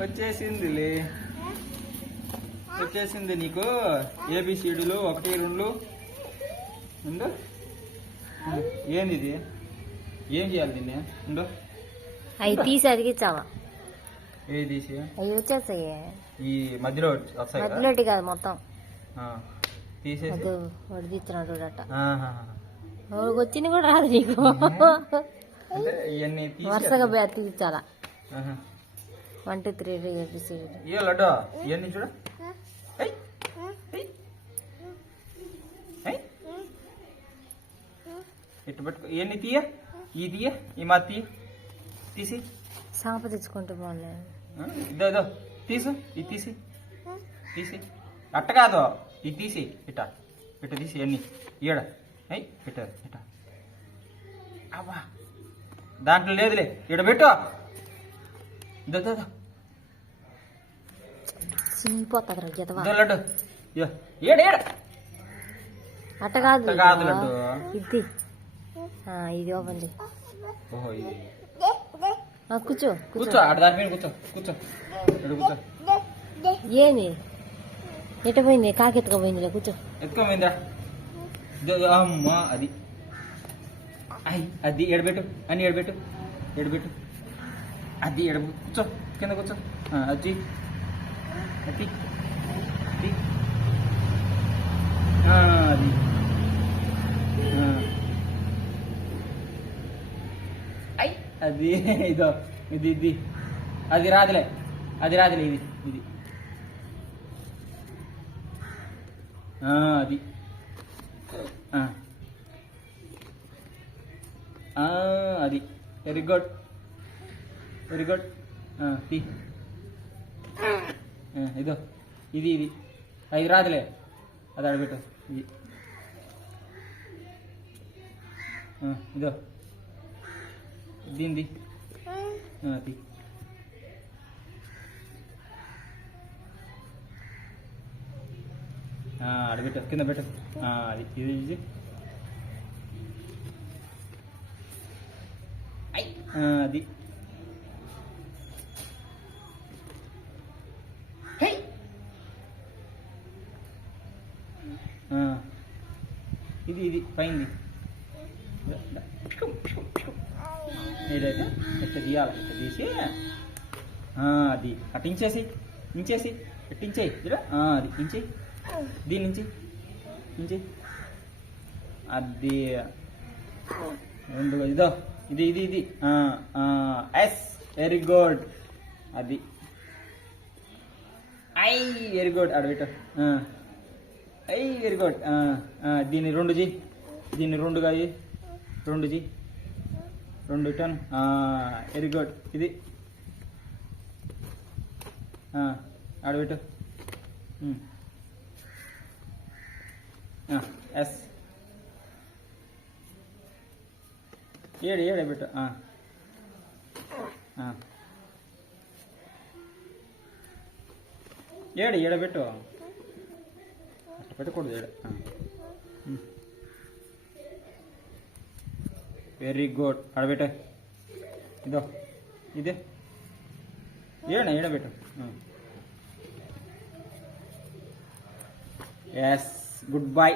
వచ్చేసిందిలే, వచ్చేసింది నీకు. ఏబిసిడీలు 1 2 ఉండు. ఏంది ఇది? ఏం చేయాలి దీన్ని? ఉండు. అవి తీసి అడిగిచ్చావా? ఏది తీసి? అవి వచ్చేస్తాయి ఈ మధ్యలో వస్తాయి కదా? మధ్యలోటి కాదు, మొత్తం తీసేసి వడిదిస్తున్నాడు చూడట. ఆహా. వచ్చింది కూడా రాదు నీకు. అంటే ఇవన్నీ వరుసగా తీర్చాలా. ఆహా. 1 2 3 ABCD. ఏ లడ్డు ఇవన్నీ చూడ. ఇటు పట్టుకో. ఇవన్నీ తీయ, ఈ తీయ, ఈ మా తీయ, తీసి సాప తెచ్చుకుంటూ బాగున్నాయి. ఇదో ఇదో తీసు, ఇది తీసి, తీసి అట్ట కాదు, ఇది తీసి ఇట్ట ఇట్ట తీసి అన్ని ఈడ పెట్టారు ఇట్ట. అబ్బా దాంట్లో లేదులే, ఈడ పెట్టు. చినిగిపోతుంది లడ్డు. ఏడ ఏడ అట్ట కాదు కాదు లడ్డు. ఇది ఇది ఓపెన్ చేయి. ఓహో ఇది కూర్చో కూర్చో, ఆడ దాని మీద కూర్చో, కూర్చో ఇక్కడ కూర్చో. ఏమి ఎట్ట పోయింది? కాకెత్తుకపోయిందిలే, కూర్చో. ఎత్తుకోమైందా? అమ్మా అది అది ఎడబెట్టు, అని ఎడబెట్టు, ఎడబెట్టు, అది ఎడబు. కూర్చో, కింద కూర్చో. అది అది అది అది ఇదో ఇది ఇది అది రాదులే, అది రాదులే, ఇది ఇది అది అది. Very good, very good. తీ. ఇదో ఇది ఇది అది రాదులే, అది ఆడబెట్టు. ఇది ఇదో దీనిది తీ. ఆడబెట్టు, కింద పెట్టు. అది ఇది ఇది అది ఇది ఇది పైంది. ఏదైతే ఇట్లా తీయాలి, ఇట్లా తీసి అది అటు ఇంచేసి, ఇంచేసి ఇట్టించేయి. అది ఇంచేయి, దీని నుంచి ఇంచేయి. అది రెండు ఇదో ఇది ఇది ఇది ఎస్, వెరీ గుడ్. అది వెరీ గుడ్. ఆడబెట్టు. Very good. దీన్ని 2 జీ, దీన్ని 2గా 2 జీ, 2 టన్. Very good. ఇది ఆడబెట్టు. ఎస్ ఏడబెట్టు. ఏడబెట్టు, అట్ట పెట్టకూడదు. Very good. ఆడబెట్టు. ఇదో ఇదే ఏడబెట్టు. Yes, good bye.